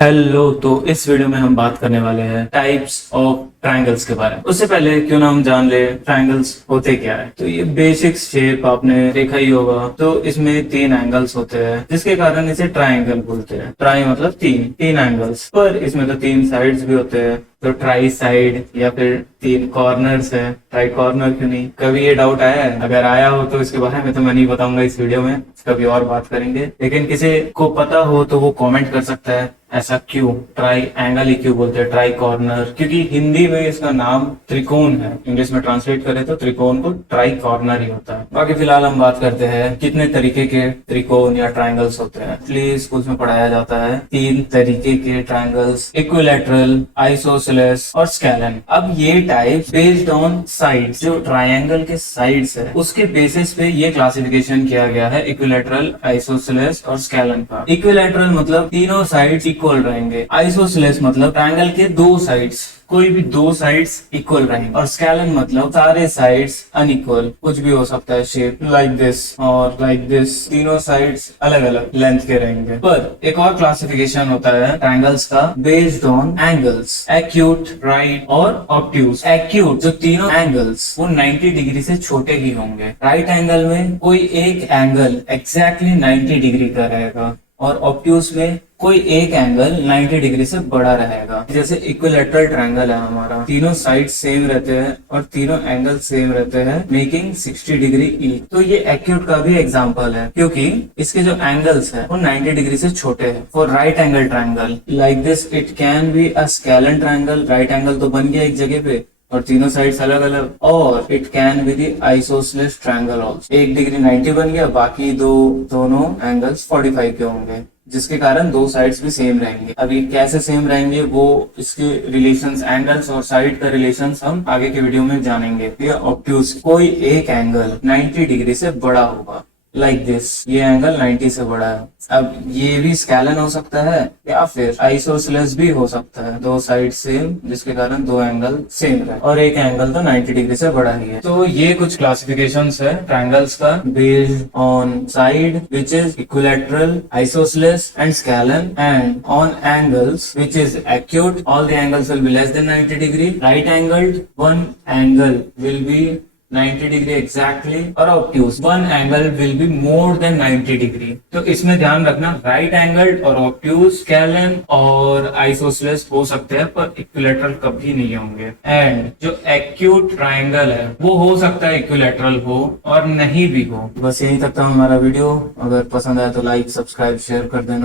Hello. तो इस video में हम बात करने वाले हैं टाइप्स ऑफ ट्रायंगल्स के बारे में। उससे पहले क्यों ना हम जान ले ट्रायंगल्स होते क्या है। तो ये बेसिक शेप आपने देखा ही होगा। तो इसमें तीन एंगल्स होते हैं जिसके कारण इसे ट्रायंगल बोलते हैं। ट्राई मतलब तीन एंगल्स, पर इसमें तो तीन साइड्स भी होते हैं। तो ट्राई साइड या फिर तीन कॉर्नर्स है, ट्राई कॉर्नर क्यों नहीं। कभी ये डाउट आया है? अगर आया हो तो इसके बारे में तो मैं नहीं बताऊंगा इस वीडियो में, कभी और बात करेंगे। लेकिन किसी को पता हो तो वो कमेंट कर सकता है ऐसा क्यों, ट्राई एंगल ही क्यों बोलते हैं, ट्राई कॉर्नर। क्योंकि हिंदी में इसका नाम त्रिकोण है, इंग्लिश में ट्रांसलेट करें तो त्रिकोण को ट्राई कॉर्नर ही होता है। बाकी फिलहाल हम बात करते हैं कितने तरीके के त्रिकोण या ट्रायंगल्स होते हैं। इसलिए स्कूल में पढ़ाया जाता है तीन तरीके के ट्रायंगल्स, इक्विलैटरल, आइसोसेलेस और स्केलन। अब ये टाइप बेस्ड ऑन साइड्स, जो ट्रायंगल के साइड्स है उसके बेसिस पे ये क्लासिफिकेशन किया गया है इक्विलैटरल, आइसोसेलेस और स्केलन का। इक्विलैटरल मतलब तीनों साइड्स इक्वल रहेंगे। आइसोसेलेस मतलब ट्रायंगल के दो साइड्स, कोई भी दो साइड्स इक्वल रहेंगे। और स्केलन मतलब सारे साइड्स अनइक्वल, कुछ भी हो सकता है शेप, लाइक दिस और लाइक दिस, तीनों साइड्स अलग अलग लेंथ के रहेंगे। पर एक और क्लासिफिकेशन होता है ट्रायंगल्स का based on angles, acute, right और ऑब्ट्यूज। एक्यूट जो तीनों एंगल्स वो 90 डिग्री से छोटे ही होंगे। राइट एंगल में कोई एक एंगल एग्जैक्टली 90 डिग्री का रहेगा और ऑब्ट्यूज में कोई एक एंगल 90 डिग्री से बड़ा रहेगा। जैसे इक्विलैटरल ट्रायंगल है हमारा, तीनों साइड सेम रहते हैं और तीनों एंगल सेम रहते हैं, मेकिंग 60 डिग्री ईच। तो ये एक्यूट का भी एग्जांपल है क्योंकि इसके जो एंगल्स है वो 90 डिग्री से छोटे हैं। For right angle triangle like this it can be a scalene triangle. Right angle तो बन गया एक जगह पे और तीनों साइड्स अलग अलग। और it can be the isosceles triangle also. एक डिग्री 90 बन गया, बाकी दोनों एंगल्स 45 के होंगे, जिसके कारण दो साइड्स भी सेम रहेंगे। अब ये कैसे सेम रहेंगे वो इसके रिलेशंस, एंगल्स और साइड का रिलेशंस हम आगे के वीडियो में जानेंगे। ये ऑब्ट्यूज, कोई एक एंगल 90 डिग्री से बड़ा होगा, लाइक दिस, ये एंगल 90 से बड़ा है। अब ये भी स्केलन हो सकता है या फिर आइसोसेलेस भी हो सकता है, दो साइड सेम जिसके कारण दो एंगल सेम रहे और एक एंगल तो 90 डिग्री से बड़ा ही है। तो ये कुछ क्लासिफिकेशंस है ट्रायंगल्स का based on side which is equilateral, isosceles and scalene, and on angles which is acute, all the angles will be less than 90 degree, right angled, one angle will be 90 degree exactly, और obtuse one angle will be more than 90 degree. तो इसमें ध्यान रखना, right angle और obtuse, scalene और isosceles हो सकते हैं पर इक्विलैटरल कभी नहीं होंगे। एंड जो एक्यूट ट्रायंगल है वो हो सकता है इक्विलैटरल हो और नहीं भी हो। बस यही तक था हमारा वीडियो। अगर पसंद आया तो लाइक, सब्सक्राइब, शेयर कर देना।